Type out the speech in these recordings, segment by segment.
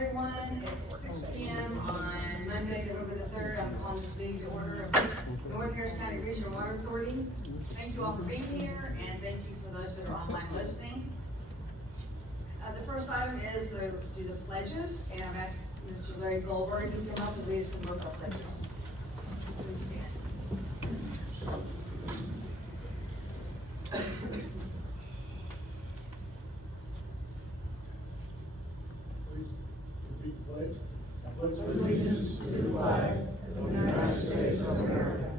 everyone. It's 6 p.m. on Monday, November the 3rd. I'm calling this meeting to order of North Harris County Regional Water Authority. Thank you all for being here, and thank you for those that are online listening. The first item is to do the pledges, and I've asked Mr. Larry Goldberg to come up and read some of our pledges. Please stand. Pledge allegiance to the flag of the United States of America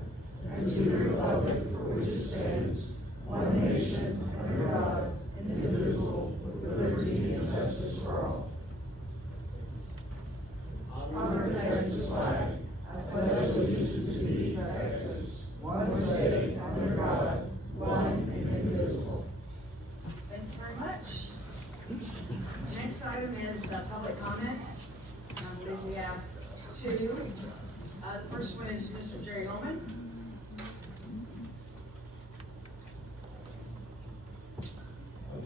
and to the republic for which it stands, one nation, under God, indivisible, with liberty and justice for all. Honor Texas flag. I pledge allegiance to thee, Texas, one state, under God, one and indivisible. Thank you very much. The next item is public comments. I believe we have two. The first one is Mr. Jerry Holman. I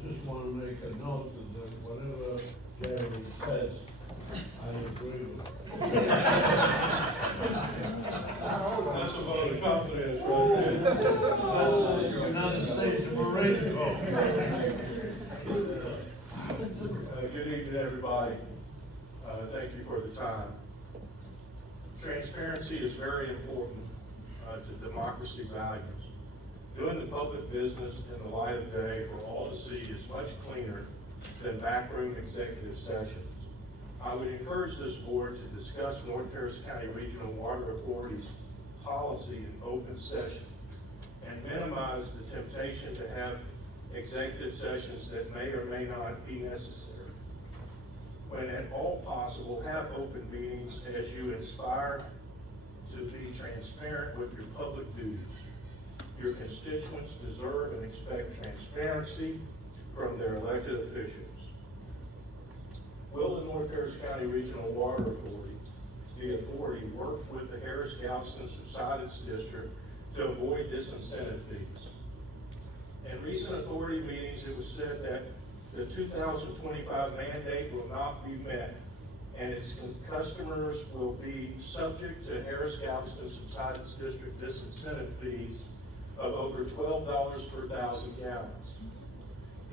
just want to make a note that whatever Jeremy says, I agree with. That's a vote of confidence right That's the United States Marine Corps. Good evening, everybody. Thank you for the time. Transparency is very important to democracy values. Doing the public business in the light of day for all to see is much cleaner than backroom executive sessions. I would encourage this board to discuss North Harris County Regional Water Authority's policy in open session and minimize the temptation to have executive sessions that may or may not be necessary. When at all possible, have open meetings as you aspire to be transparent with your public duties. Your constituents deserve and expect transparency from their elected officials. Will the North Harris County Regional Water Authority, the authority, work with the Harris-Galveston Subsidence District to avoid disincentive fees? In recent authority meetings, it was said that the 2025 mandate will not be met, and its customers will be subject to Harris-Galveston Subsidence District disincentive fees of over $12 per 1,000 gallons.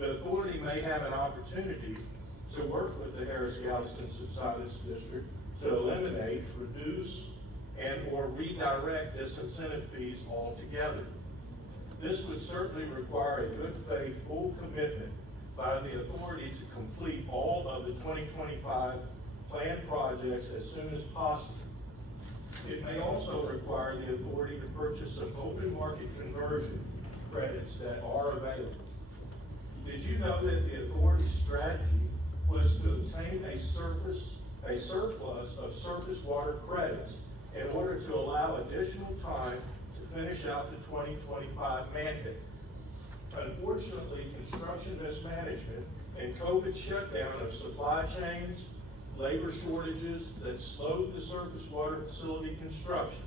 The authority may have an opportunity to work with the Harris-Galveston Subsidence District to eliminate, reduce, and or redirect disincentive fees altogether. This would certainly require a good faith, full commitment by the authority to complete all of the 2025 planned projects as soon as possible. It may also require the authority to purchase some open market conversion credits that are available. Did you know that the authority's strategy was to obtain a surplus of surface water credits in order to allow additional time to finish out the 2025 mandate? Unfortunately, construction mismanagement and COVID shutdown of supply chains, labor shortages that slowed the surface water facility construction.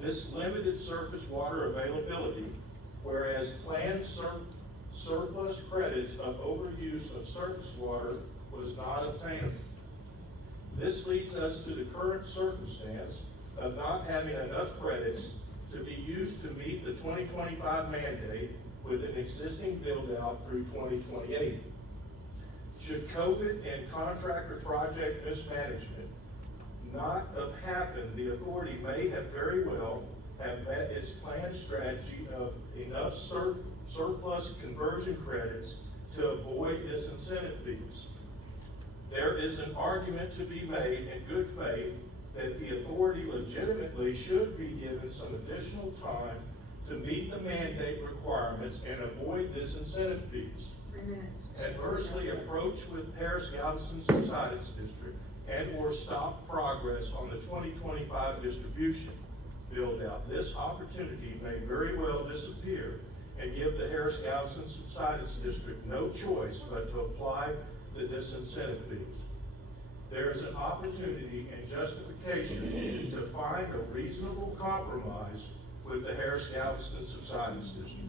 This limited surface water availability, whereas planned surplus credits of overuse of surface water was not obtainable. This leads us to the current circumstance of not having enough credits to be used to meet the 2025 mandate with an existing build-out through 2028. Should COVID and contractor project mismanagement not have happened, the authority may have very well have met its planned strategy of enough surplus conversion credits to avoid disincentive fees. There is an argument to be made in good faith that the authority legitimately should be given some additional time to meet the mandate requirements and avoid disincentive fees. 3 minutes. Adversely approach with Harris-Galveston Subsidence District and or stop progress on the 2025 distribution build out. This opportunity may very well disappear and give the Harris-Galveston Subsidence District no choice but to apply the disincentive fees. There is an opportunity and justification to find a reasonable compromise with the Harris-Galveston Subsidence District.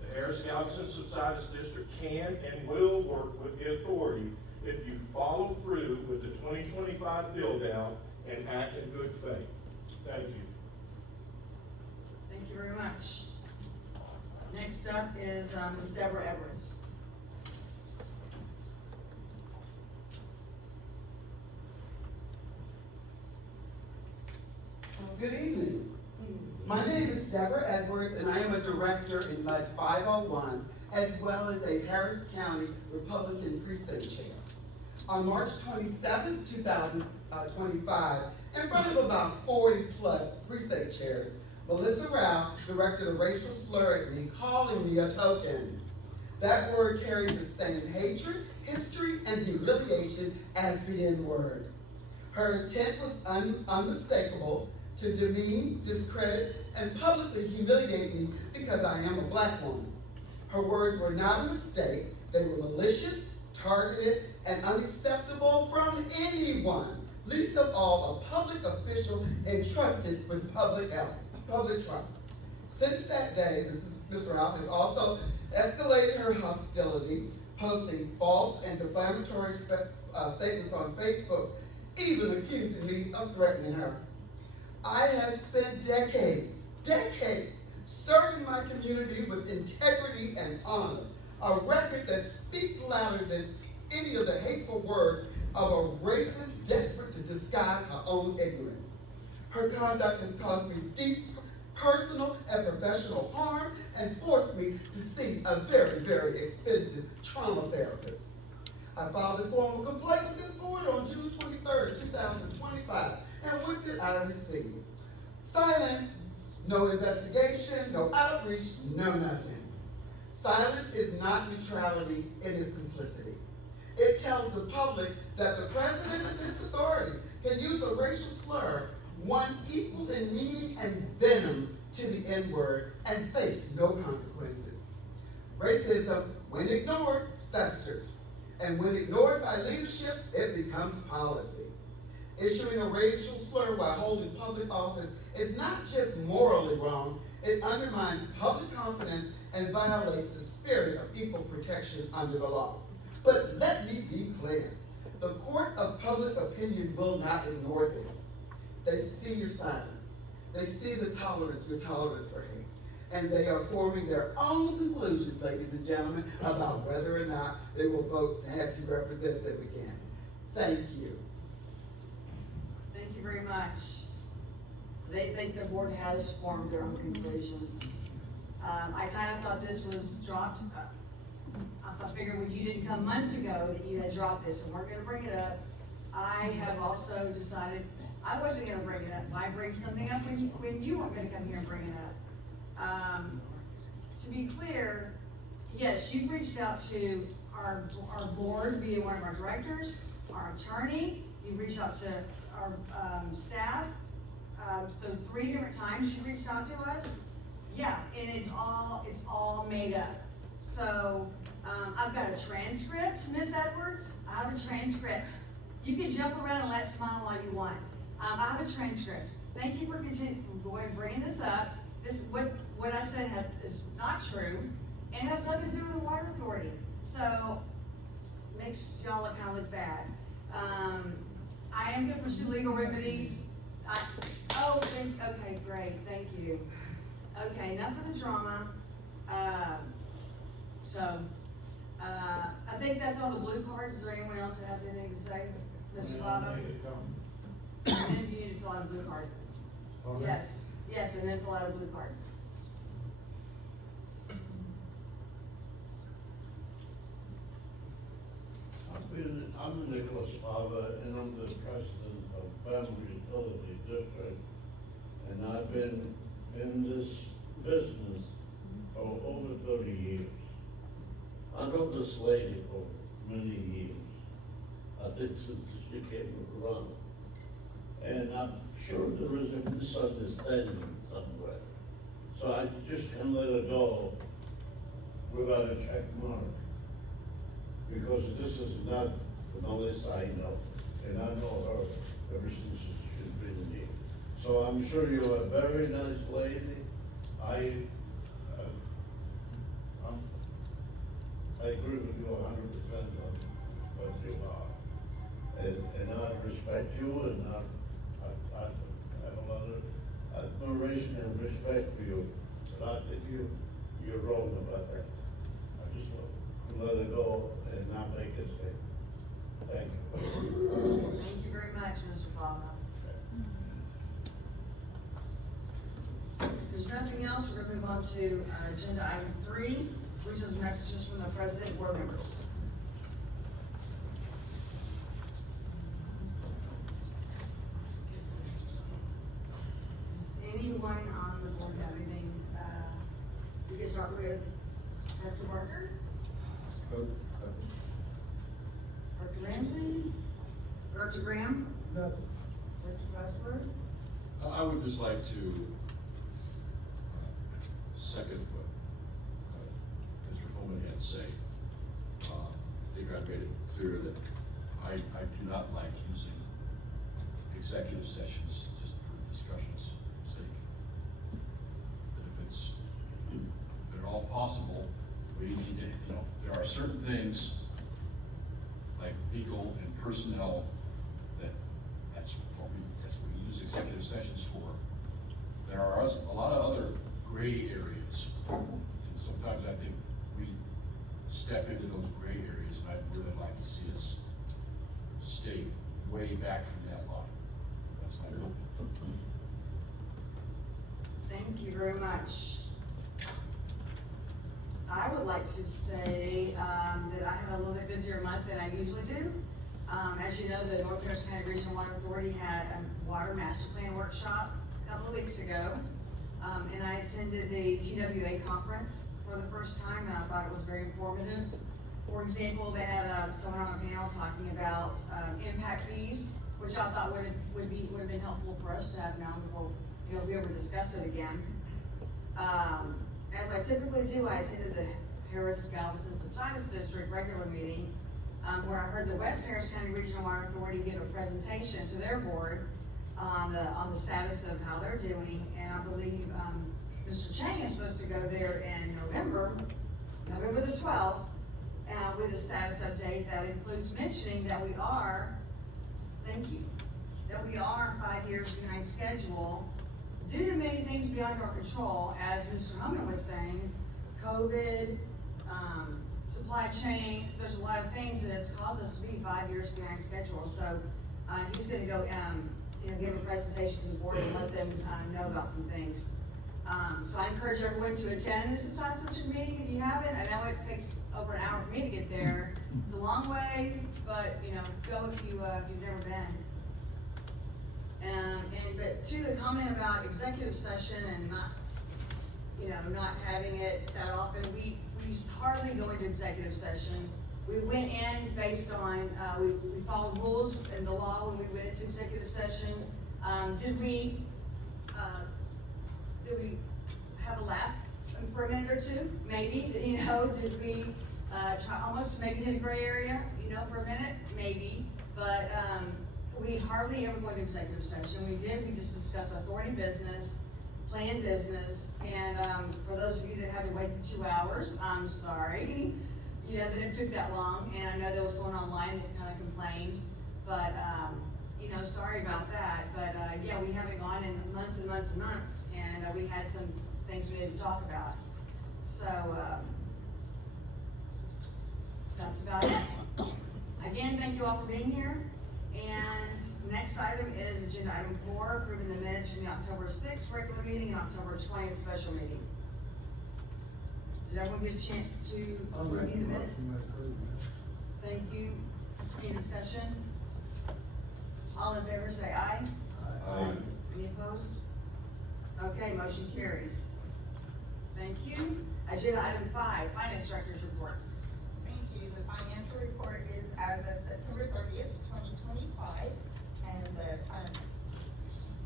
The Harris-Galveston Subsidence District can and will work with the authority if you follow through with the 2025 dignified build-out and act in good faith. Thank you. Thank you very much. Next up is Ms. Deborah Edwards. Good evening. My name is Deborah Edwards, and I am a director in MUD 501, as well as a Harris County Republican precinct chair. On March 27, 2025, in front of about 40+ precinct chairs, Melissa Rao directed a racial slur at me, calling me a token. That word carries the same hatred, history, and humiliation as the N-word. Her intent was unmistakable: to demean, discredit, and publicly humiliate me because I am a Black woman. Her words were not a mistake. They were malicious, targeted, and unacceptable from anyone, least of all a public official entrusted with public trust. Since that day, Ms. Rao has also escalated her hostility, posting false and defamatory statements on Facebook, even accusing me of threatening her. I have spent decades serving my community with integrity and honor, a record that speaks louder than any of the hateful words of a racist desperate to disguise her own ignorance. Her conduct has caused me deep personal and professional harm and forced me to see a very, very expensive trauma therapist. I filed a formal complaint with this board on June 23rd, 2025, and what did I receive? Silence, no investigation, no outreach, no nothing. Silence is not neutrality, it is complicity. It tells the public that the president of this authority can use a racial slur, one equal in meaning and venom to the N-word, and face no consequences. Racism, when ignored, festers. And when ignored by leadership, it becomes policy. Issuing a racial slur while holding public office is not just morally wrong, it undermines public confidence and violates the spirit of equal protection under the law. But let me be clear, the court of public opinion will not ignore this. They see your silence. They see your tolerance for hate. And they are forming their own conclusions, ladies and gentlemen, about whether or not they will vote to have you represent them again. Thank you. Thank you very much. They think the board has formed their own conclusions. I kind of thought this was dropped. I figured when you didn't come months ago that you had dropped this and weren't going to bring it up. I have also decided I wasn't going to bring it up. Why bring something up when you weren't going to come here and bring it up? To be clear, yes, you've reached out to our board via one of our directors, our attorney. You've reached out to our staff. So 3 different times you've reached out to us. Yeah, and it's all made up. So I've got a transcript, Miss Edwards. I have a transcript. You can jump around and let smile all you want. I have a transcript. Thank you for bringing this up. What I said is not true, and it has nothing to do with the water authority. So makes y'all kind of look bad. I am going to pursue legal remedies. Okay, great, thank you. Okay, enough of the drama. I think that's all the blue cards. Is there anyone else that has anything to say? Mr. Flavio? And then you need to fill out a blue card. Okay. Yes, and then fill out a blue card. I'm Nicholas Fava, and I'm the president of Family Utility District, and I've been in this business for over 30 years. I know this lady for many years. I think since she came around. And I'm sure there is a misunderstanding somewhere. So I just can't let her go without a check mark. Because this is not the Melissa I know, and I know her ever since she's been here. So I'm sure you're a very nice lady. I agree with you 100% on what you are. And I respect respect you, and I have a lot of admiration and respect for you, but I think you're wrong about that. I just want to let it go and not make it stay. Thank you. Thank you very much, Mr. Fava. If there's nothing else, we're gonna move on to agenda item 3, which is messages from the president and board members. Does anyone on the board have anything, we can start with Dr. Barker? Dr. Ramsey? Dr. Graham? No. Dr. Fessler? I would just like to second what Mr. Holman had to say. I think I made it clear that I do not like using executive sessions just for discussion's sake. But if at all possible, we need to, there are certain things like legal and personnel that's what we use executive sessions for. There are a lot of other gray areas, and sometimes I think we step into those gray areas, and I'd really like to see us stay way back from that line. That's my hope. Thank you very much. I would like to say that I have a little bit busier month than I usually do. As you know, the North Harris County Regional Water Authority had a water master plan workshop a couple of weeks ago. And I attended the TWA conference for the first time, and I thought it was very informative. For example, they had someone on a panel talking about impact fees, which I thought would have been helpful for us to have known before we ever discuss it again. As I typically do, I attended the Harris Galveston Subsidence District regular meeting, where I heard the West Harris County Regional Water Authority give a presentation to their board on the status of how they're doing, and I believe Mr. Chang is supposed to go there in November the 12th, with a status update that includes mentioning that we are, that we are 5 years behind schedule due to many things beyond our control, as Mr. Hummon was saying, COVID, supply chain. There's a lot of things that has caused us to be 5 years behind schedule. So he's going to go give a presentation to the board and let them know about some things. So I encourage everyone to attend this supply session meeting if you haven't. I know it takes over an hour for me to get there. It's a long way, but go if you've never been. But to the comment about executive session and not having it that often, we hardly go into executive session. We went in based on, we followed rules and the law when we went into executive session. Did we have a laugh for a minute or two? Maybe, did we try almost maybe hit a gray area, for a minute? Maybe, but we hardly ever go into executive session. We just discussed authority business, planned business, and for those of you that had to wait the 2 hours, I'm sorry. That it took that long, and I know there was someone online that kind of complained, but, sorry about that. But, yeah, we haven't gone in months and months and months, and we had some things we needed to talk about. So, that's about it. Again, thank you all for being here. And next item is agenda item 4, approving the minutes from the October 6th regular meeting and October 20th special meeting. Did everyone get a chance to review the minutes? Thank you. Any discussion? All in favor say aye. Aye. Any opposed? Okay, motion carries. Thank you. Agenda item 5, Finance Director's report. Thank you. The financial report is as of September 30th, 2025, and the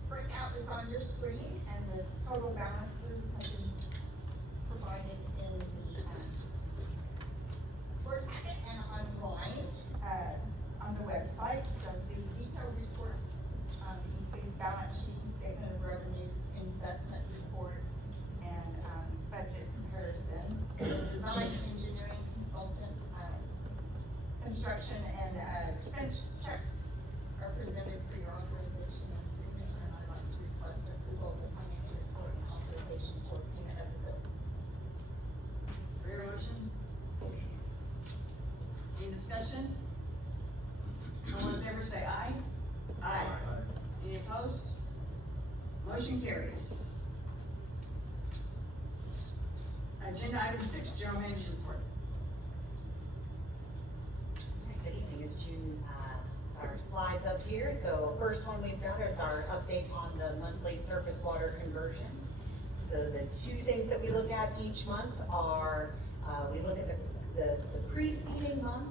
breakout is on your screen, and the total balances have been provided in the Word packet and online on the website. So the detailed reports include balance sheet, statement of revenues, investment reports, and budget comparisons. Design, engineering, consultant, construction, and expense checks are presented for your authorization and signature, and I'd like to request approval of the financial report and authorization for payment of bills. For your motion? Motion. Any discussion? All in favor say aye. Aye. Any opposed? Motion carries. Agenda item 6, general manager's report. Good evening, it's June, our slides up here. So first one we've got is our update on the monthly surface water conversion. So the two things that we look at each month are, we look at the preceding month,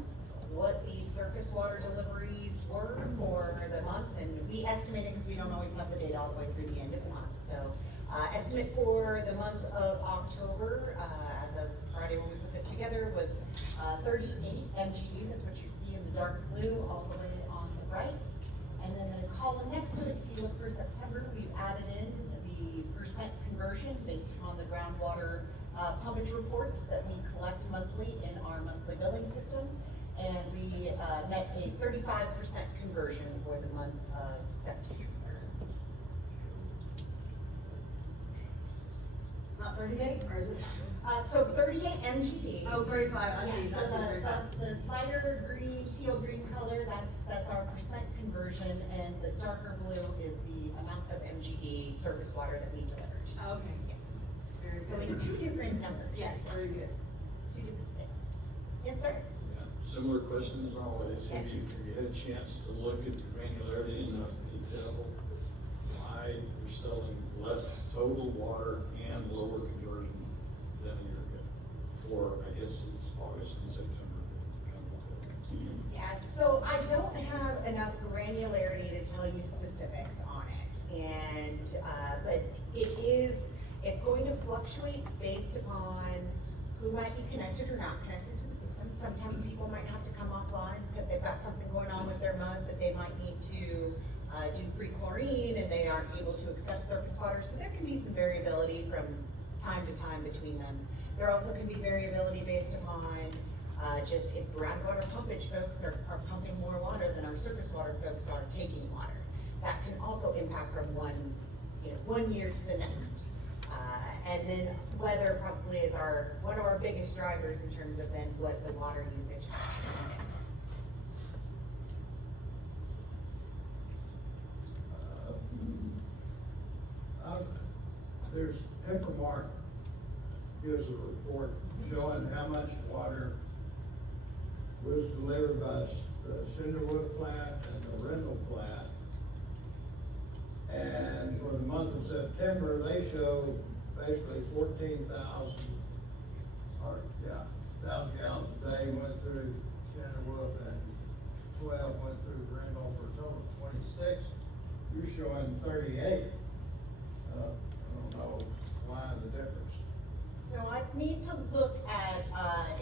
what the surface water deliveries were for the month, and we estimate it because we don't always have the data all the way through the end of the month. So estimate for the month of October, as of Friday when we put this together, was 38 MGD. That's what you see in the dark blue all the way on the right. And then the column next to it, if you look for September, we've added in the percent conversion based on the groundwater pumpage reports that we collect monthly in our monthly billing system. And we met a 35% conversion for the month of September. Not 38, or is it? So 38 MGD. Oh, 35, I see, Yeah, that's so it, 35. the lighter green, teal green color, that's our percent conversion, and the darker blue is the amount of MGD surface water that we delivered. Okay. Very So good. in two different numbers. Yeah, very good. Two different states. Yes, sir. Yeah, similar question as always. Have Yes. you had a chance to look at the granularity enough to tell why we're selling less total water and lower conversion than a year ago? For, I guess it's August and September. Yeah, so I don't have enough granularity to tell you specifics on it. And, but it's going to fluctuate based upon who might be connected or not connected to the system. Sometimes people might have to come offline because they've got something going on with their mud that they might need to do free chlorine and they aren't able to accept surface water. So there can be some variability from time to time between them. There also can be variability based upon just if groundwater pumpage folks are pumping more water than our surface water folks are taking water. That can also impact from one year to the next. And then weather probably is one of our biggest drivers in terms of then what the water usage. There's Infomark gives a report showing how much water was delivered by the Cinderwood plant and the Rendell plant. And for the month of September, they show basically 14,000 gallons a day went through Cinderwood and 12 went through Rendell for a total of 26. You're showing 38. I don't know why the difference. So I need to look at,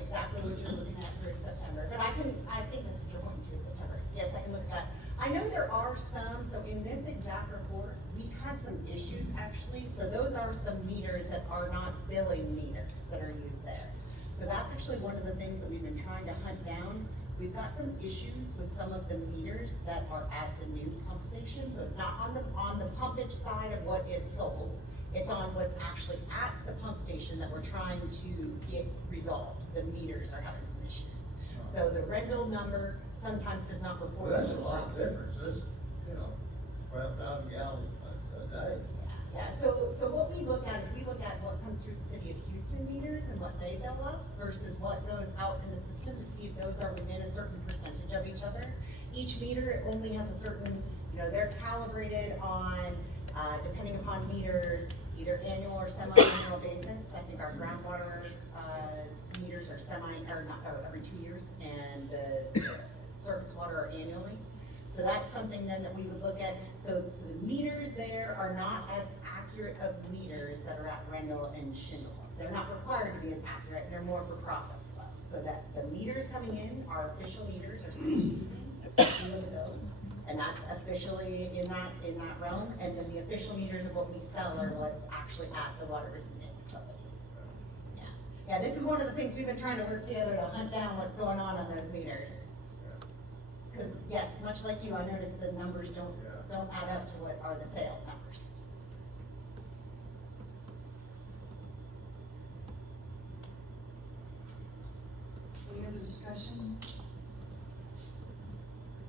exactly what you're looking at for September, but I think that's what you're pointing to is September. Yes, I can look at that. I know there are some, so in this exact report, we've had some issues actually. So those are some meters that are not billing meters that are used there. So that's actually one of the things that we've been trying to hunt down. We've got some issues with some of the meters that are at the new pump station. So it's not on the pumpage side of what is sold. It's on what's actually at the pump station that we're trying to get resolved. The meters are having some issues. So the Rendell number sometimes does not report. Well, that's a lot of difference, that's, 12,000 gallons a day. Yeah, so what we look at is we look at what comes through the city of Houston meters and what they bill us versus what goes out in the system to see if those are within a certain percentage of each other. Each meter only has a certain, they're calibrated on, depending upon meters, either annual or semi-annual basis. I think our groundwater, meters are every 2 years, and the surface water are annually. So that's something then that we would look at. So the meters there are not as accurate of meters that are at Rendell and Schindler. They're not required to be as accurate, they're more for process flow. So that the meters coming in, our official meters are City of Houston, we look at those. And that's officially in that realm, and then the official meters of what we sell are what's actually at the water recipient facilities. Yeah, this is one of the things we've been trying to work together to hunt down what's going on those meters. because yes, much like you, I noticed the numbers don't add up to what are the sale numbers. Any other discussion?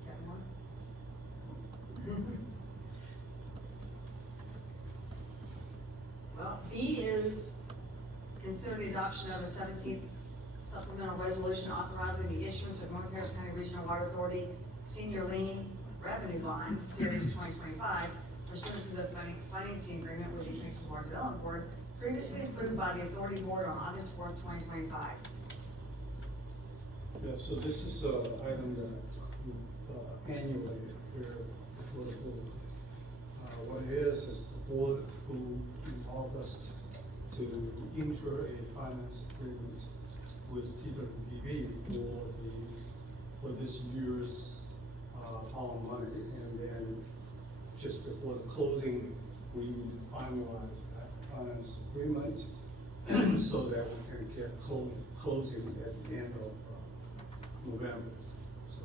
Got more? Well, B is consider the adoption of a 17th supplemental resolution authorizing the issuance of North Harris County Regional Water Authority Senior Lien Revenue Bonds, Series 2025, pursuant to the financing agreement with the Texas Water Development Board, previously approved by the Authority Board on August 4th, 2025. Yeah, so this is an item that annually here before the board. What it is the board approved in August to enter a finance agreement with TWBB for this year's bond money. And then just before the closing, we need to finalize that finance agreement so that we can get closing at the end of November. So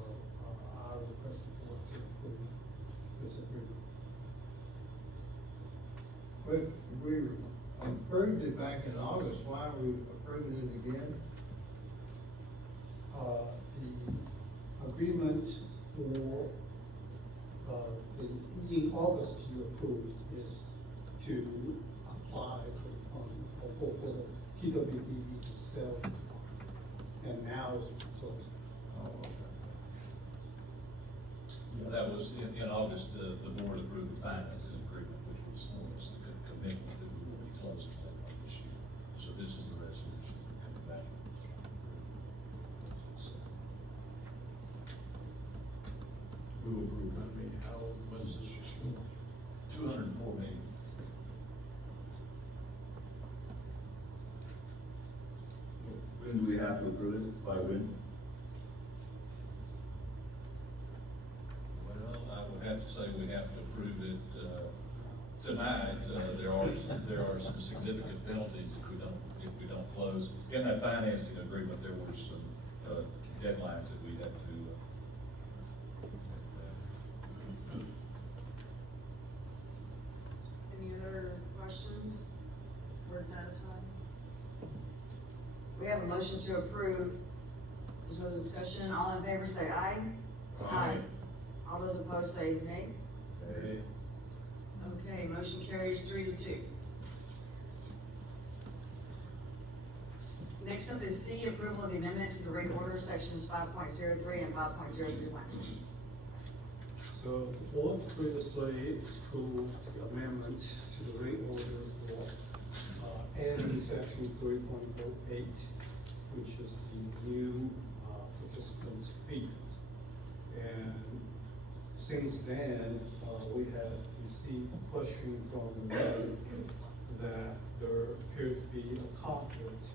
I request the board to approve this agreement. But we approved it back in August, why are we approving it again? The agreement for, in August you approved is to apply for the fund, or for the TWBB to sell, and now is closing. Oh, okay. Yeah, that was, in August, the board approved the financing agreement, which was the commitment that we will be closing that by this year. So this is the resolution coming back. Who approved, I mean, how, what's this for? 204 million. When do we have to approve it? By when? Well, I would have to say we have to approve it, tonight. There are some significant penalties if we don't close. In that financing agreement, there were some, deadlines that we had to, Any other questions? Board satisfied? We have a motion to approve. There's no discussion. All in favor say aye. Aye. All those opposed say nay. Hey, Okay, motion carries 3-2. Next up is C, approval of the amendment to the rate order, sections 5.03 and 5.031. So the board previously approved the amendment to the rate order for adding section 3.08, which is the new participants' fees. And since then, we have received a question from the board that there appeared to be a conflict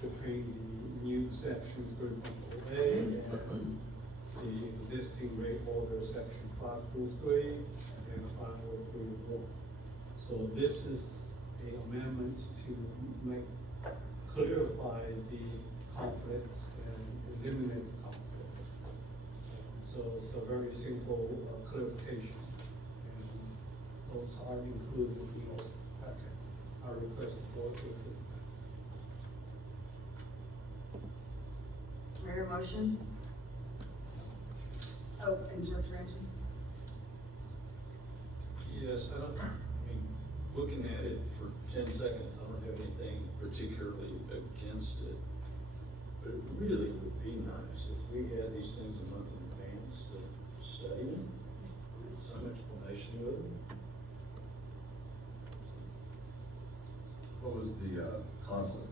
between the new sections 3.08 and the existing rate order section 5.03 and 5.031. So this is an amendment to clarify the conflicts and eliminate the conflicts. So it's a very simple clarification, and those are included in your packet. I request the board to approve. Mayor, motion? Oh, and Director Ramsey? yes, I mean, looking at it for 10 seconds, I don't have anything particularly against it. But it really would be nice if we had these things a month in advance to study them, some explanation with them. What was the conflict?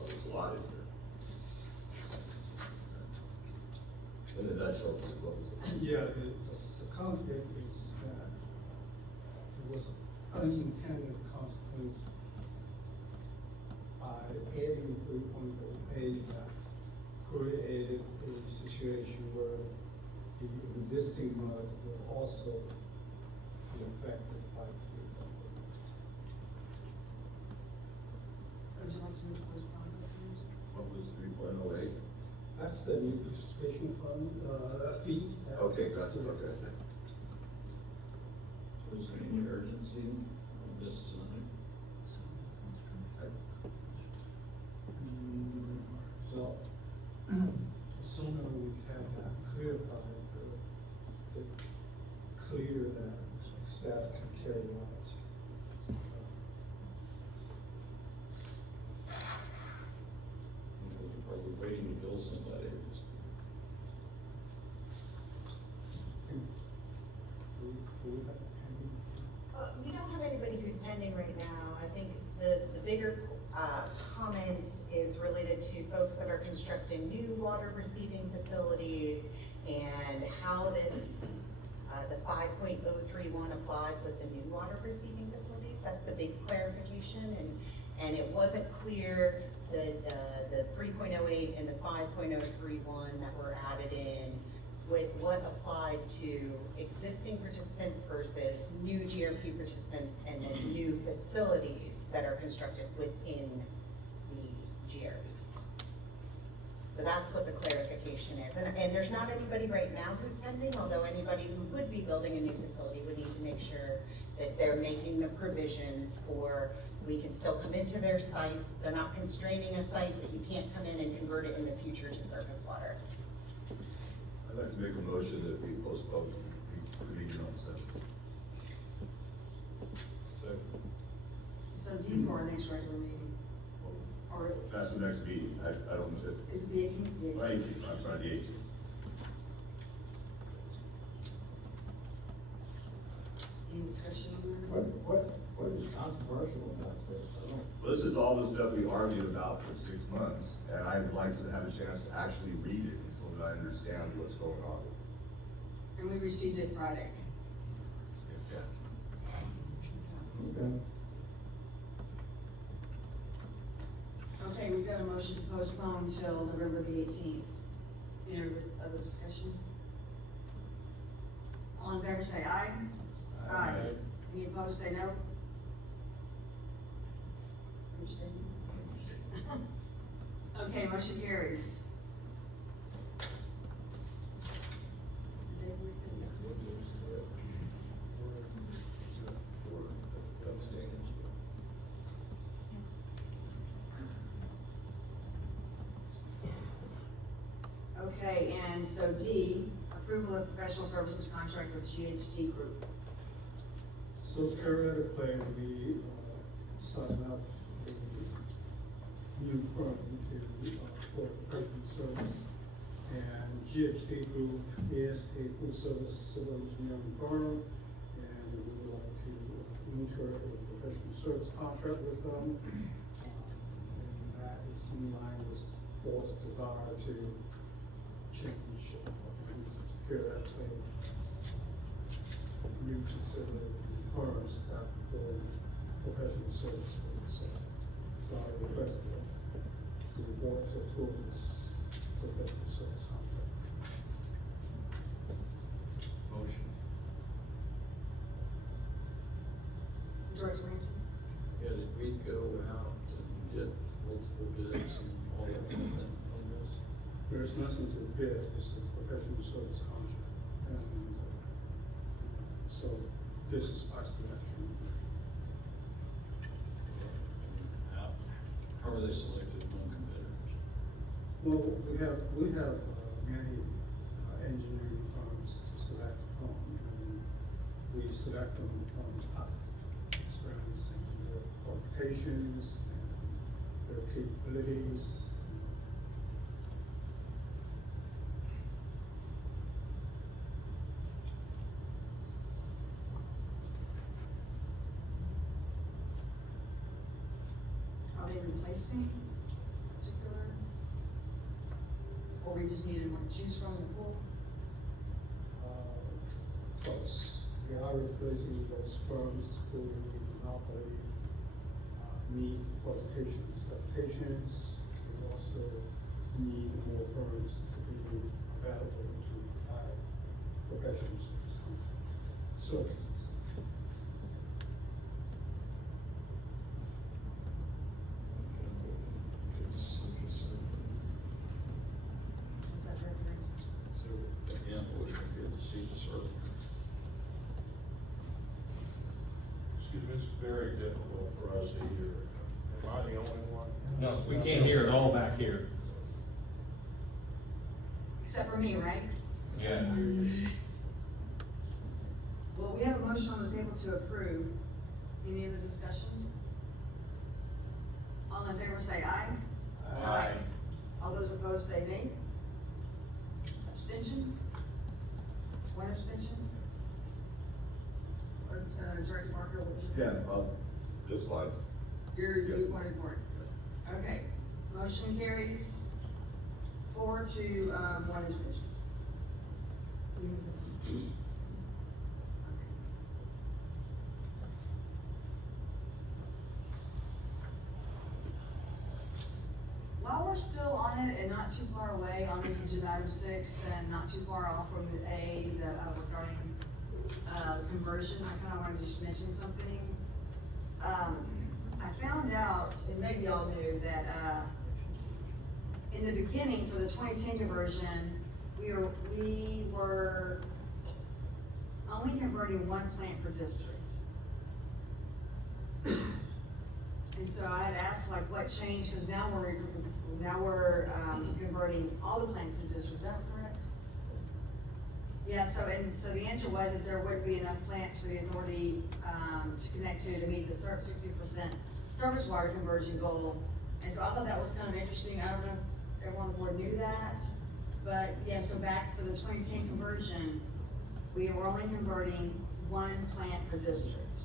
Oh, there's a lot in here. In a nutshell, what was it? Yeah, the conflict is that there was unintended consequence by adding 3.08 that created a situation where the existing mud will also be affected by 3.08. Would you like to move to postpone? What was 3.08? That's the new participation fund, fee Okay. Was there any urgency on this tonight? So, sooner we have that clarified, the clear that staff can carry out. Are we waiting to bill somebody? We don't have anybody who's pending right now. I think the bigger, comment is related to folks that are constructing new water receiving facilities and how this, the 5.031 applies with the new water receiving facilities. That's the big clarification, and it wasn't clear that, the 3.08 and the 5.031 that were added in, with what applied to existing participants versus new GRP participants and then new facilities that are constructed within the GRP. So that's what the clarification is. And there's not anybody right now who's pending, although anybody who would be building a new facility would need to make sure that they're making the provisions for, we can still come into their site. They're not constraining a site that you can't come in and convert it in the future to surface water. I'd like to make a motion that we postpone the regional session. So D for our next regular meeting, or That's the next meeting, I don't know if, is it the 18th? The 18th. 18th, I'm sorry, the 18th. Any discussion on What is controversial about this? I don't. Well, this is all the stuff we argued about for 6 months, and I'd like to have a chance to actually read it so that I understand what's going on. And we received it Friday. Yes. Okay. Okay, we've got a motion to postpone till November the 18th. Any other discussion? All in favor say aye. Aye. Any opposed say no. Understand? Okay, motion carries. Okay, and so D, approval of professional services contract with GHD Group. So carry out a plan, we, sign up a new firm to, for professional service. And GHD Group is a full-service civil engineering firm, and we would like to enter a professional service contract with them. And that is in line with board's desire to change, and secure that plan. New consider firms that perform professional service for us. So I request that the board to approve this professional service contract. Motion. Director Ramsey? Yeah, did we go out and get multiple bids and all that kind of thing on this? There's nothing to bid, it's a professional service contract. And so this is by selection. How are they selected among competitors? Well, we have many engineering firms to select from, and we select them from past experience and their qualifications and their capabilities. Are they replacing particular? Or we just needed one to choose from the pool? Close. We are replacing those firms who we do not believe meet qualification expectations. We also need more firms to be available to provide professional services. Is that Director Ramsey? So, again, we're gonna get to see the Excuse me, it's very difficult for us to hear. Am I the only one? No, we can't hear it all back here. Except for me, right? Yeah. Well, we have a motion on the table to approve. Any other discussion? All in favor say aye. Aye. All those opposed say nay. Abstentions? One abstention? Or, Director Parker, what was your? Yeah, just like, You voted for it. Okay, motion carries 4 to, 1 abstention. Okay. While we're still on it and not too far away on this agenda item 6 and not too far off from the A, regarding, the conversion, I kinda wanna just mention something. I found out, and maybe y'all knew, that, in the beginning for the 2010 conversion, we were only converting 1 plant per district. And so I had asked like what changed, cause now we're converting all the plants in the district, is that correct? Yeah, so the answer was that there wouldn't be enough plants for the authority, to connect to meet the 60% surface water conversion goal. And so I thought that was kind of interesting, I don't know if everyone on the board knew that, but yeah, so back for the 2010 conversion, we were only converting 1 plant per district.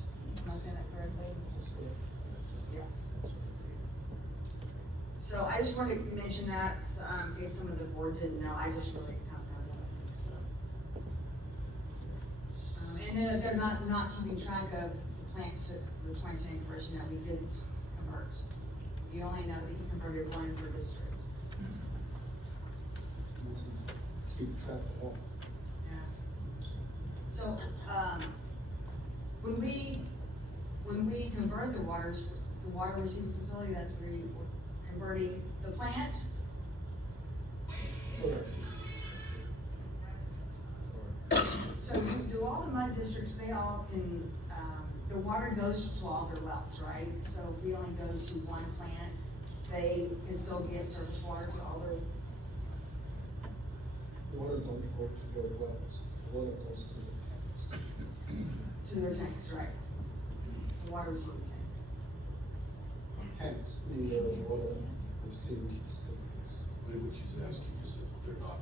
Am I saying that correctly? Yeah. So I just wanted to mention that, in case some of the board didn't know, I just really kind of found that, so. And then they're not keeping track of the plants for the 2010 conversion that we didn't convert. You only know that you converted 1 per district. Keep track of all. Yeah. So, when we convert the water receiving facility, that's where you converting the plant. So do all of my districts, they all can, the water goes to all their wells, right? So if we only go to 1 plant, they can still get surface water to all their, Water don't go to their wells, water goes to the tanks. to their tanks, right? The water receiving tanks. Tanks in the water receiving facilities. Really what she's asking is that they're not,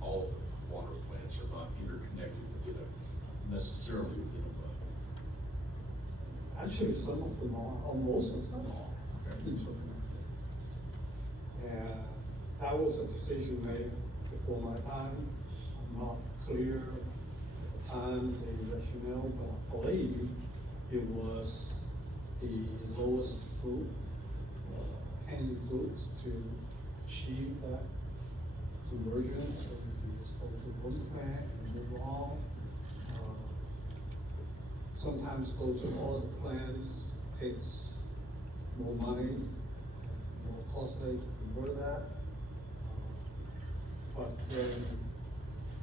all of the water plants are not interconnected within necessarily within a well. Actually, some of them are, or most of them are interconnected. And that was a decision made before my time. I'm not clear at the time, the rationale, but I believe it was the lowest fruit, hanging fruit to achieve that conversion. So we just go to 1 plant and move on. Sometimes go to all the plants, takes more money, more costly to convert that. But then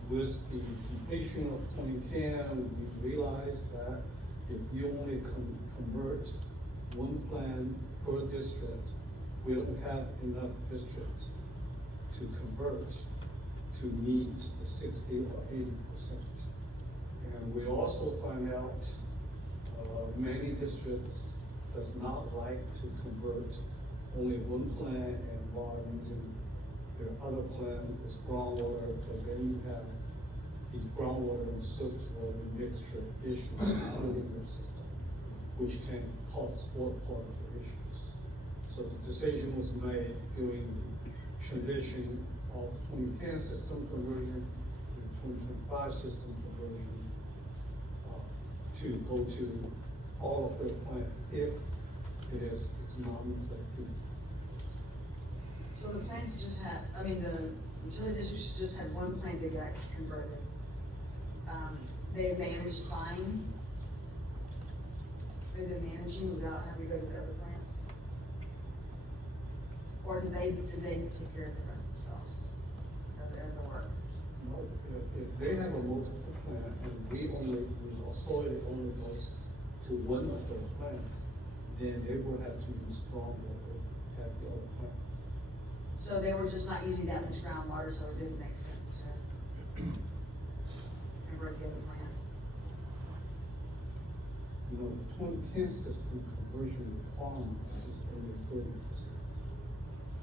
with the completion of 2010, we realized that if you only convert 1 plant per district, we don't have enough districts to convert to meet the 60 or 80%. And we also find out many districts does not like to convert only 1 plant and while using their other plant is groundwater, but then you have the groundwater and surface water mixture issue within their system, which can cause both part of the issues. So the decision was made during the transition of 2010 system conversion to 2025 system conversion to go to all of their plant if it is economically feasible. So the plants just had, the utility districts just had 1 plant that got converted. They managed fine. They've been managing without having to go to the other plants. Or did they take care of the rest themselves, of the work? No, if they have a multiple plant and we only, our soil only goes to to one of the plants, then they will have to use stormwater at the other plants. So they were just not using that much groundwater, so it didn't make sense to convert the other plants. You know, the 2010 system conversion requirement is only 30%.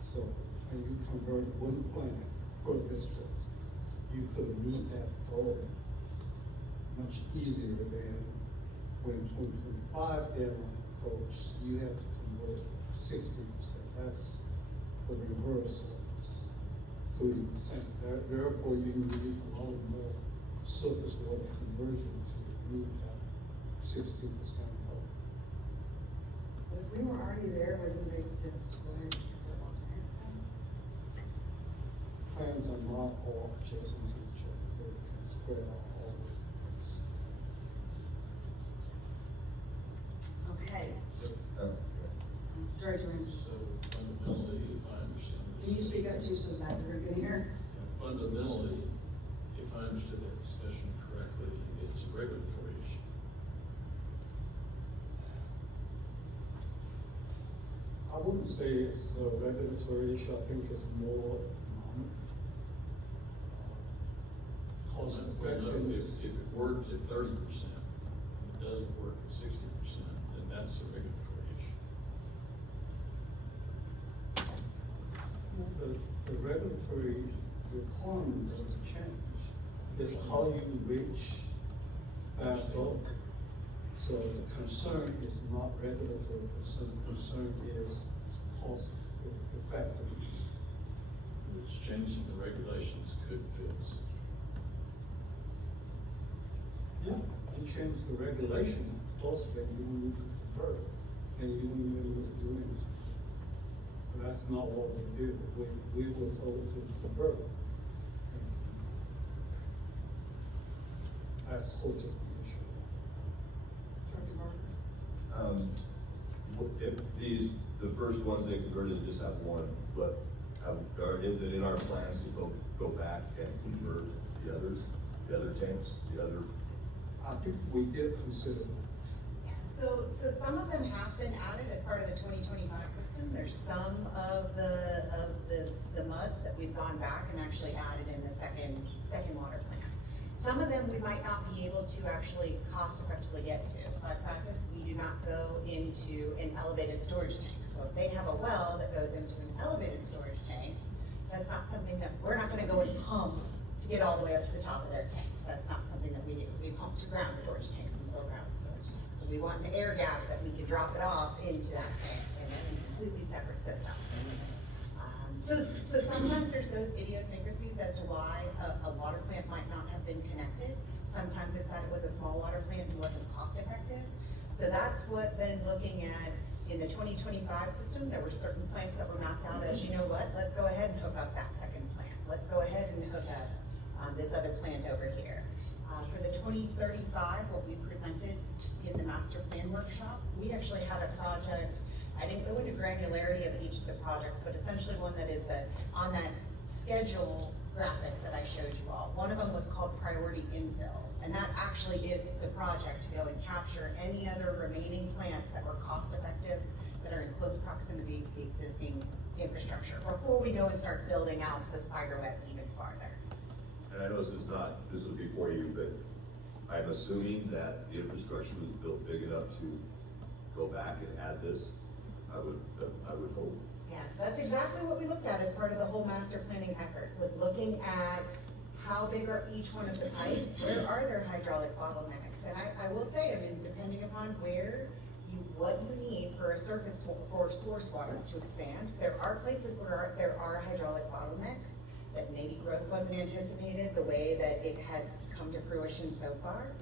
So, when you convert one plant per district, you could meet that goal much easier than when 2025 deadline approaches, you have to convert 60%. That's the reverse of this 30%. Therefore, you need a lot more surface water conversion to meet that 60% goal. But if we were already there, would it make sense to go ahead and convert all plants then? Plants are not all adjacent to each other, they can spread out all over the place. Okay, Uh, Director Ramsey, So fundamentally, if I understand. can you speak up too so that they're good here? Fundamentally, if I understood that discussion correctly, it's a regulatory issue. I wouldn't say it's a regulatory issue, I think it's more economic. Cost Well, no, effectiveness. if it works at 30%, and it doesn't work at 60%, then that's a regulatory issue. The regulatory requirement doesn't change. It's how you reach that goal. So the concern is not regulatory concern, the concern is cost effectiveness. Which changing the regulations could fix. Yeah, you change the regulation, of course, then you don't need to convert, and you don't even need to do anything. But that's not what we do, we were told to convert. That's totally the issue. Director Barker? If these, the first ones they converted just have one, but is it in our plans to go back and convert the others, the other tanks, the other? I think we did consider that. So some of them have been added as part of the 2025 system. There's some of the muds that we've gone back and actually added in the second water plant. Some of them we might not be able to actually cost effectively get to. By practice, we do not go into an elevated storage tank. So if they have a well that goes into an elevated storage tank, that's not something that, we're not gonna go and pump to get all the way up to the top of their tank. That's not something that we do. We pump to ground storage tanks and below ground storage tanks. So we want an air gap that we can drop it off into that tank and then a completely separate system. So sometimes there's those idiosyncrasies as to why a water plant might not have been connected. Sometimes it's that it was a small water plant and wasn't cost effective. So that's what then looking at in the 2025 system, there were certain plants that were mapped out as, you know what, let's go ahead and hook up that second plant. Let's go ahead and hook up this other plant over here. For the 2035, what we presented in the master plan workshop, we actually had a project. I didn't go into granularity of each of the projects, but essentially one that is on that schedule graphic that I showed you all. One of them was called priority infills, and that actually is the project to go and capture any other remaining plants that were cost effective, that are in close proximity to the existing infrastructure, before we go and start building out the spider web even farther. And I know this was before you, but I'm assuming that the infrastructure was built big enough to go back and add this. I would hope. Yes, that's exactly what we looked at as part of the whole master planning effort, was looking at how big are each one of the pipes, where are there hydraulic bottlenecks? And I will say, I mean, depending upon what you need for a source water to expand, there are places where there are hydraulic bottlenecks that maybe growth wasn't anticipated the way that it has come to fruition so far.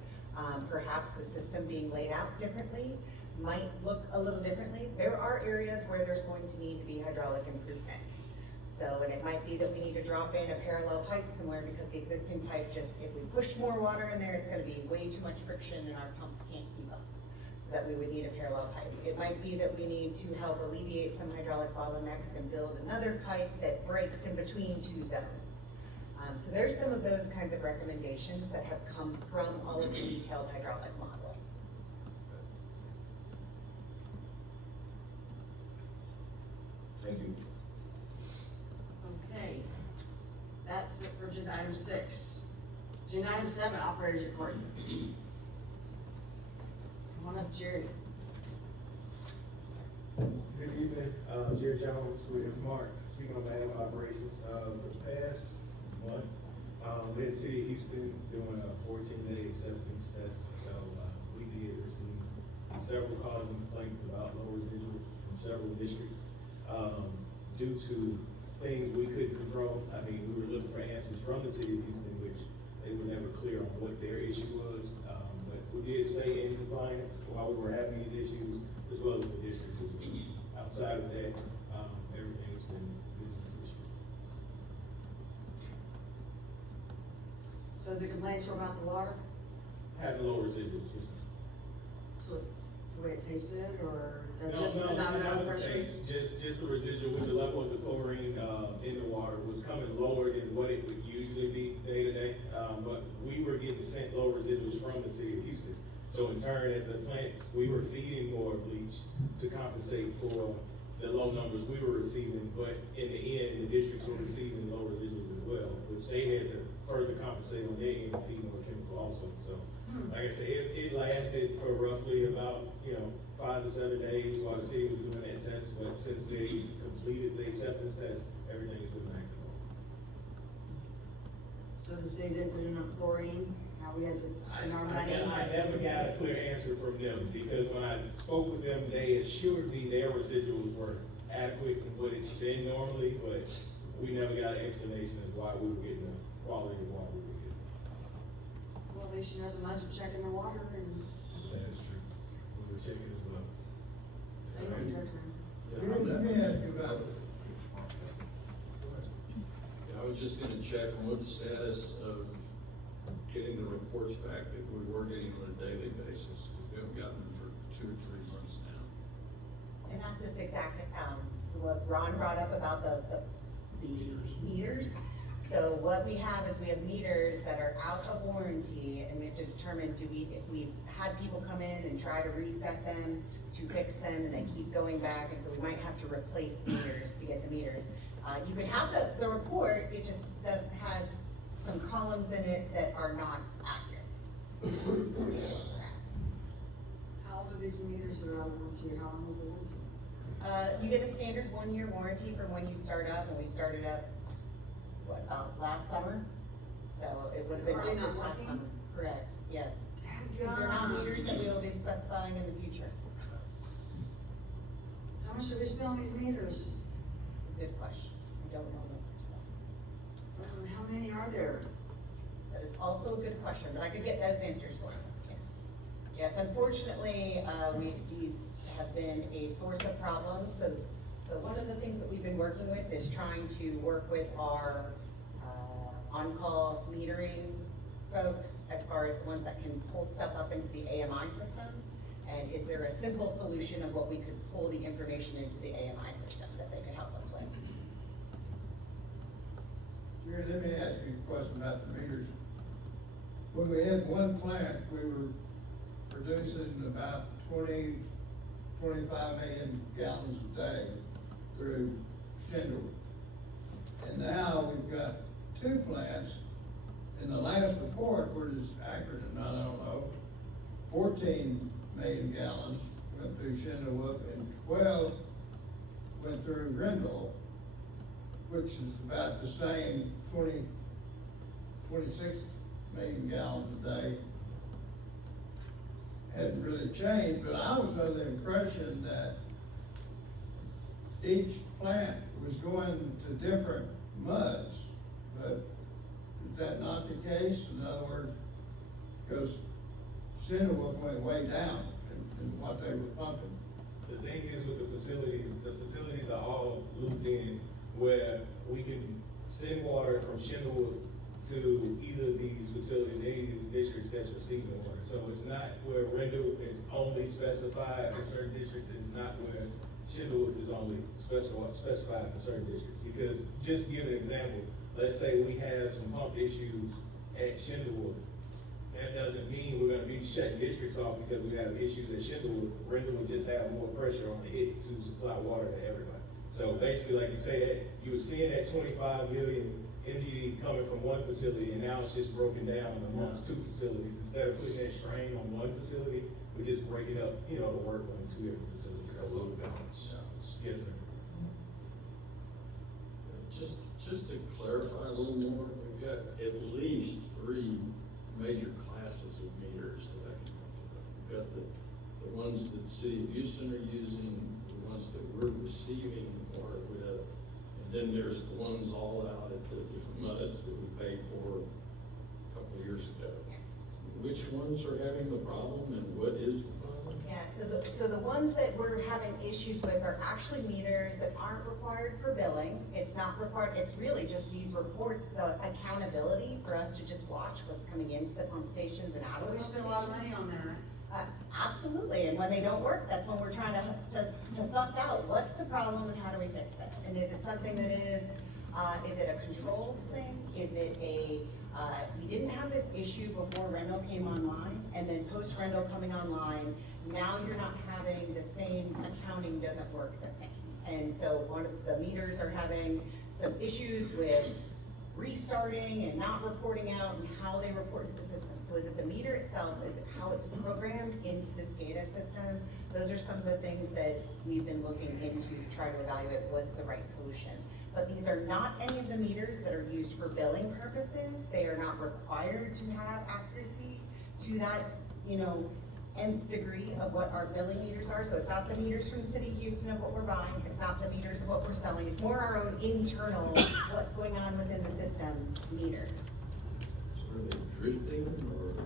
Perhaps the system being laid out differently might look a little differently. There are areas where there's going to need to be hydraulic improvements. So, and it might be that we need to drop in a parallel pipe somewhere because the existing pipe just, if we push more water in there, it's gonna be way too much friction and our pumps can't keep up. So that we would need a parallel pipe. It might be that we need to help alleviate some hydraulic bottlenecks and build another pipe that breaks in between two zones. So there's some of those kinds of recommendations that have come from all of the detailed hydraulic modeling. Thank you. Okay, that's it for agenda item 6. Agenda item 7, operators report. Come on up, Jerry. Good evening, Jerry Jones with Mark, speaking on behalf of operations. For the past month, we're in the city of Houston doing a 14-day acceptance test. So we did receive several calls and complaints about low residuals from several districts due to things we couldn't control. I mean, we were looking for answers from the city of Houston, which they were never clear on what their issue was. But we did stay in compliance while we were having these issues, as well as the districts as well. Outside of that, everything's been business as usual. So the complaints were about the water, Having low residuals, just so the way it tasted, or no, just the not nominal the pressure? taste, just the residual, with the level of the chlorine, in the water was coming lower than what it would usually be day to day. But we were getting sent low residuals from the city of Houston. So in turn, at the plants, we were feeding more bleach to compensate for the low numbers we were receiving. But in the end, the districts were receiving low residuals as well, which they had to further compensate on their end and feed more chemical also. So, like I said, it lasted for roughly about, 5 to 7 days while the city was doing that test. But since they completed the acceptance test, everything's been back to normal. So the city didn't put enough chlorine, how we had to spend our money? I never got a clear answer from them, because when I spoke with them, they assured me their residuals were adequate and what it's been normally, but we never got an explanation as why we were getting the quality of water we were getting. Well, they should know the months of checking the water and. That is true. We were checking as well. Thank you, Judge Ramsey. Let me ask you about, Yeah, I was just gonna check on what the status of getting the reports back that we were getting on a daily basis. We haven't gotten them for 2 or 3 months now. And that's this exact, what Ron brought up about the meters. So what we have is we have meters that are out of warranty, and we have to determine, if we've had people come in and try to reset them, to fix them, and they keep going back, and so we might have to replace meters to get the meters. You could have the report, it just has some columns in it that are not accurate. How old are these meters that are out of warranty, or how long was the warranty? You get a standard 1-year warranty from when you start up, and we started up, last summer? So it would have been Already not this last working? summer. Correct, yes. These God. are not meters that we will be specifying in the future. How much do we spend on these meters? It's a good question. I don't know the answer to that. How many are there? That is also a good question, but I could get those answers for you, yes. Yes, unfortunately, these have been a source of problems, so one of the things that we've been working with is trying to work with our on-call metering folks, as far as the ones that can pull stuff up into the AMI system. And is there a simple solution of what we could pull the information into the AMI system that they could help us with? Jerry, let me ask you a question about the meters. When we had one plant, we were producing about 25 million gallons a day through Schindler. And now we've got 2 plants. In the last report, we're as accurate or not, I don't know, 14 million gallons went through Schindler, and 12 went through Grindle, which is about the same 26 million gallons a day. Hadn't really changed, but I was under the impression that each plant was going to different muds, but is that not the case? In other words, because Cinderwood went way down in what they were pumping. The thing is with the facilities are all looped in, where we can send water from Schindlerwood to either of these facilities, any of these districts that's receiving water. So it's not where Rendell is only specified for certain districts, it's not where Schindlerwood is only specified for certain districts. Because, just to give an example, let's say we have some pump issues at Schindlerwood. That doesn't mean we're gonna be shutting districts off because we have issues at Schindlerwood. Rendell would just have more pressure on it to supply water to everybody. So basically, like you said, you were seeing that 25 million MDD coming from one facility, and now it's just broken down amongst two facilities. Instead of putting that strain on one facility, we're just breaking up, the work on two different facilities. A load balance. Yes, sir. Just to clarify a little more, we've got at least 3 major classes of meters that I can think of. We've got the ones that City of Houston are using, the ones that we're receiving water with, and then there's the ones all out at the different MUDs that we paid for a couple of years ago. Which ones are having the problem and what is the problem? Yeah, so the ones that we're having issues with are actually meters that aren't required for billing. It's not required, it's really just these reports, the accountability for us to just watch what's coming into the pump stations and out of the We pump spend a lot of stations. money on that. Absolutely, and when they don't work, that's when we're trying to suss out what's the problem and how do we fix it? And is it something that is it a controls thing? Is it we didn't have this issue before Rendell came online, and then post Rendell coming online, now you're not having the same, accounting doesn't work the same. And so one of the meters are having some issues with restarting and not reporting out and how they report to the system. So is it the meter itself? Is it how it's programmed into the SCADA system? Those are some of the things that we've been looking into to try to evaluate what's the right solution. But these are not any of the meters that are used for billing purposes. They are not required to have accuracy to that, nth degree of what our billing meters are. So it's not the meters from the City of Houston of what we're buying. It's not the meters of what we're selling. It's more our own internal, what's going on within the system meters. So are they drifting or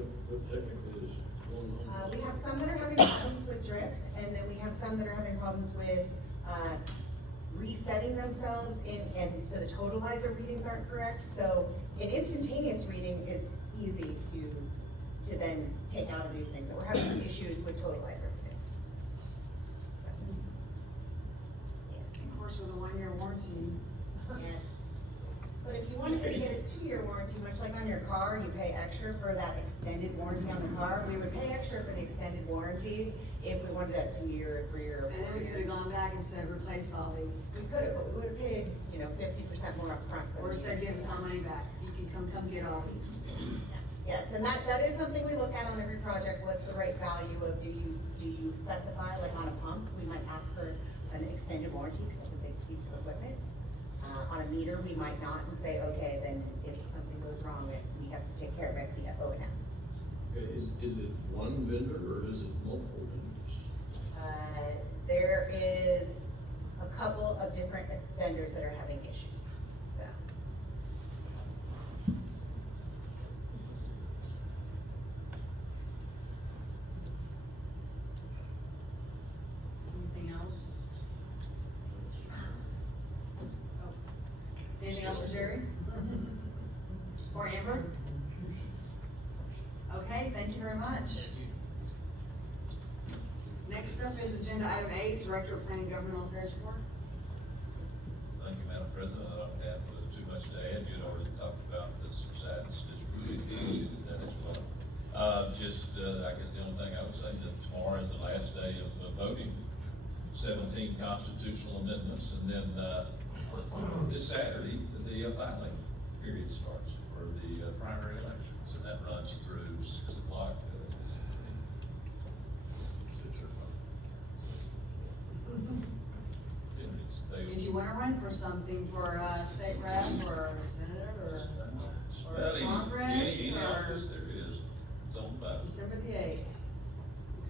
what technically is going on? We have some that are having problems with drift, and then we have some that are having problems with, resetting themselves and so the totalizer readings aren't correct. So an instantaneous reading is easy to then take out of these things, that we're having some issues with totalizer readings. So, Of course, with a 1-year warranty. yes. But if you wanted to get a 2-year warranty, much like on your car, you pay extra for that extended warranty on the car. We would pay extra for the extended warranty if we wanted a 2-year, 3-year. And then we could have gone back and said, replace all these. We could have, but we would have paid, 50% more upfront. for Or the said, give year. us our money back. You can come get all these. Yes, and that is something we look at on every project. What's the right value of, do you specify, like on a pump, we might ask for an extended warranty because that's a big piece of equipment. On a meter, we might not and say, okay, then if something goes wrong, we have to take care of it via O&M. Is it one vendor or is it multiple vendors? There is a couple of different vendors that are having issues, so. Anything else? Oh. Anything else for Jerry? Or Amber? Okay, thank you very much. Next up is agenda item 8, Director of Planning and Governmental Affairs Board. Thank you, Madam President. I don't have too much to add. You had already talked about the subsidence district. You did that as well. I guess the only thing I would say that tomorrow is the last day of voting. 17 constitutional amendments, and then this Saturday, the filing period starts for the primary elections, and that runs through 6 o'clock. If you wanna run for something, for a state rep, or a senator, or Congress, Any or office there is, it's on the ballot. December the 8th.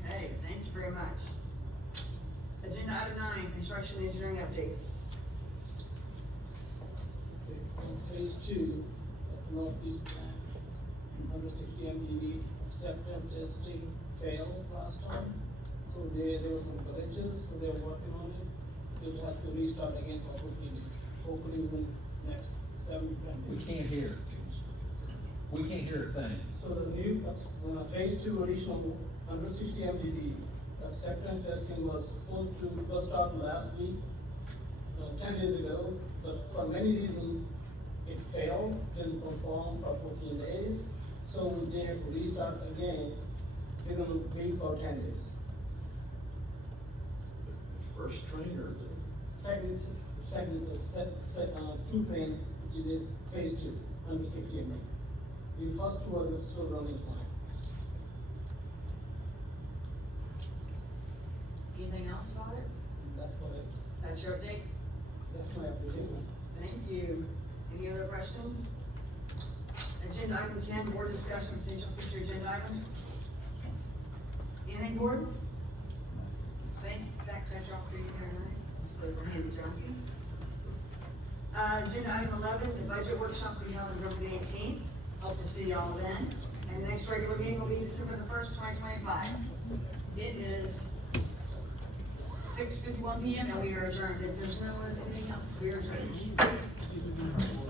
Okay, thank you very much. Agenda item 9, construction engineering updates. On phase 2 of Northeast Plant, 160 MDB septum testing failed last time. So there were some glitches, so they're working on it. They'll have to restart again hopefully within next 7 to 10 We days. can't hear. We can't hear a thing. So the new, phase 2 additional 160 MDB, septum testing was supposed to start last week, 10 days ago, but for many reasons, it failed, didn't perform for 14 days, so they have to restart again within a week or 10 days. The first train or two train, which is a phase 2, under 60 MA. The first two are still running fine. Anything else about it? That's for it. That's your update? That's my application. Thank you. Any other questions? Agenda item 10, board discussion, potential future agenda items. Anything, board? Thank Zach Petrov for being here tonight. So, Randy Johnson. Agenda item 11, the budget workshop will be held on November the 18th. Hope to see y'all then. And the next regular meeting will be December the 1st, 2025. It is 6:51 PM and we are adjourned. If there's no anything else, we are adjourned.